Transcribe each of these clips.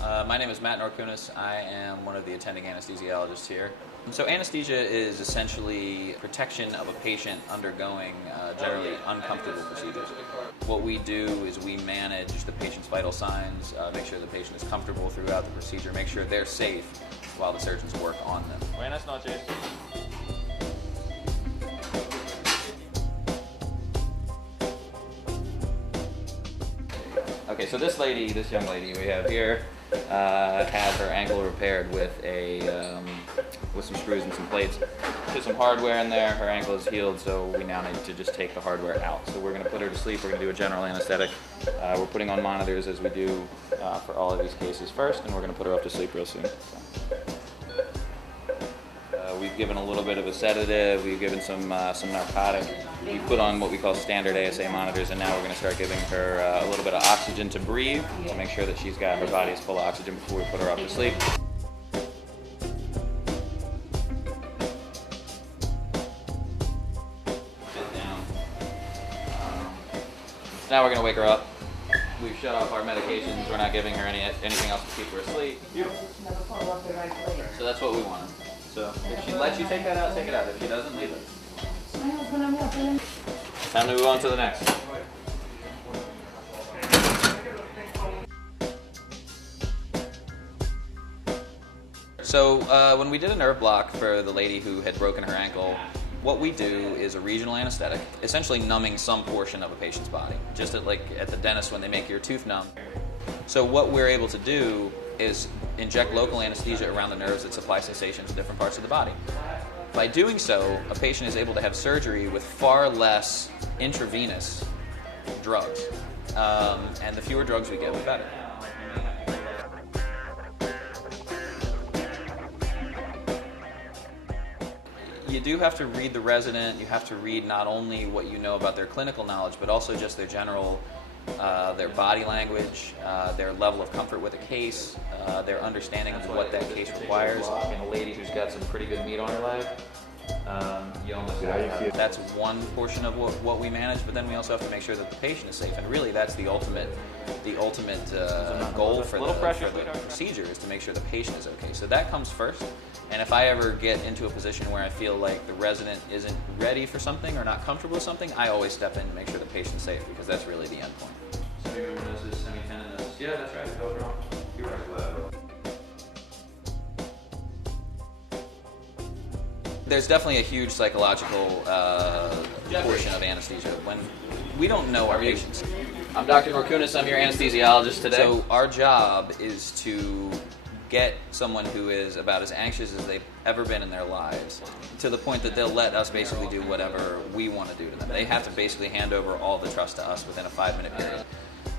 My name is Matt Norkunis. I am one of the attending anesthesiologists here. So anesthesia is essentially protection of a patient undergoing generally uncomfortable procedures. What we do is we manage the patient's vital signs, make sure the patient is comfortable throughout the procedure, make sure they're safe while the surgeons work on them. Buenas noches. Okay, so this young lady we have here, had her ankle repaired with with some screws and some plates. Put some hardware in there. Her ankle is healed, so we now need to just take the hardware out. So we're going to put her to sleep. We're going to do a general anesthetic. We're putting on monitors as we do for all of these cases first, and we're going to put her up to sleep real soon. We've given a little bit of a sedative. We've given some narcotic. We put on what we call standard ASA monitors, and now we're going to start giving her a little bit of oxygen to breathe to make sure that she's got her body is full of oxygen before we put her up to sleep. Sit down. Now we're going to wake her up. We've shut off our medications. We're not giving her anything else to keep her asleep. So that's what we want. So if she lets you take that out, take it out. If she doesn't, leave it. Time to move on to the next. So when we did a nerve block for the lady who had broken her ankle, what we do is a regional anesthetic, essentially numbing some portion of a patient's body, just like at the dentist when they make your tooth numb. So what we're able to do is inject local anesthesia around the nerves that supply sensation to different parts of the body. By doing so, a patient is able to have surgery with far less intravenous drugs. And the fewer drugs we get, the better. You do have to read the resident. You have to read not only what you know about their clinical knowledge, but also just their general, their body language, their level of comfort with a case, their understanding of what that case requires. And a lady who's got some pretty good meat on her leg, you almost that's one portion of what we manage, but then we also have to make sure that the patient is safe. And really, that's the ultimate goal for the procedure, is to make sure the patient is okay. So that comes first. And if I ever get into a position where I feel like the resident isn't ready for something or not comfortable with something, I always step in to make sure the patient's safe, because that's really the end point. Semimembranosus, semitendinosus. Yeah, that's right. You're right. There's definitely a huge psychological portion of anesthesia. When we don't know our patients. I'm Dr. Norkunis. I'm your anesthesiologist today. So our job is to get someone who is about as anxious as they've ever been in their lives, to the point that they'll let us basically do whatever we want to do to them. They have to basically hand over all the trust to us within a 5-minute period.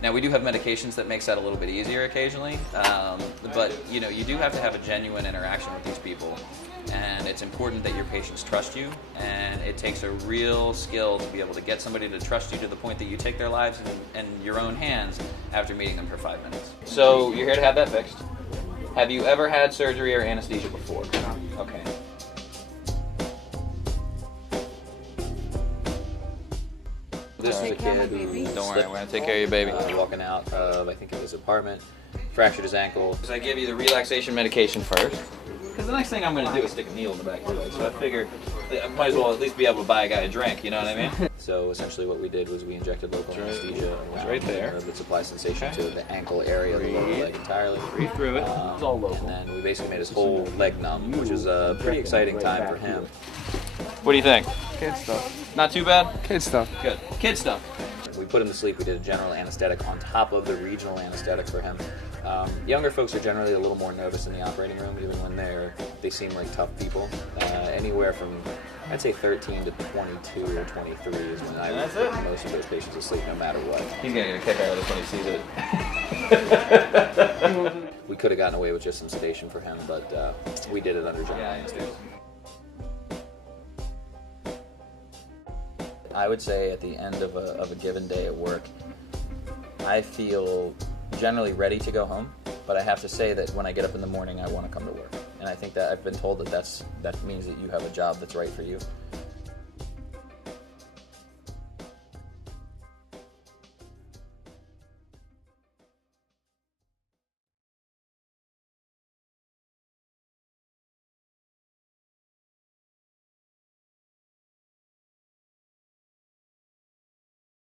Now, we do have medications that makes that a little bit easier occasionally, but you do have to have a genuine interaction with these people, and it's important that your patients trust you, and it takes a real skill to be able to get somebody to trust you to the point that you take their lives in your own hands after meeting them for 5 minutes. So you're here to have that fixed. Have you ever had surgery or anesthesia before? Okay. This is a kid. Don't worry, we're going to take care of your baby. Walking out of, I think it was, apartment, fractured his ankle. So I give you the relaxation medication first, because the next thing I'm going to do is stick a needle in the back of it. So I figure I might as well at least be able to buy a guy a drink, you know what I mean? So essentially what we did was we injected local anesthesia right there that supplies sensation to the ankle area of the lower leg entirely. Breathe through it. It's all local. And then we basically made his whole leg numb, which is a pretty exciting time for him. What do you think? Kid stuff. Not too bad? Kid stuff. Good. Kid stuff. We put him to sleep. We did a general anesthetic on top of the regional anesthetic for him. Younger folks are generally a little more nervous in the operating room, even when they seem like tough people. Anywhere from, I'd say 13 to 22 or 23 is when I would put most of those patients to sleep, no matter what. He's going to get a kick out of this when he sees it. We could have gotten away with just some sedation for him, but we did it under general anesthesia. I would say at the end of a given day at work, I feel generally ready to go home, but I have to say that when I get up in the morning, I want to come to work. And I think that I've been told that that means that you have a job that's right for you.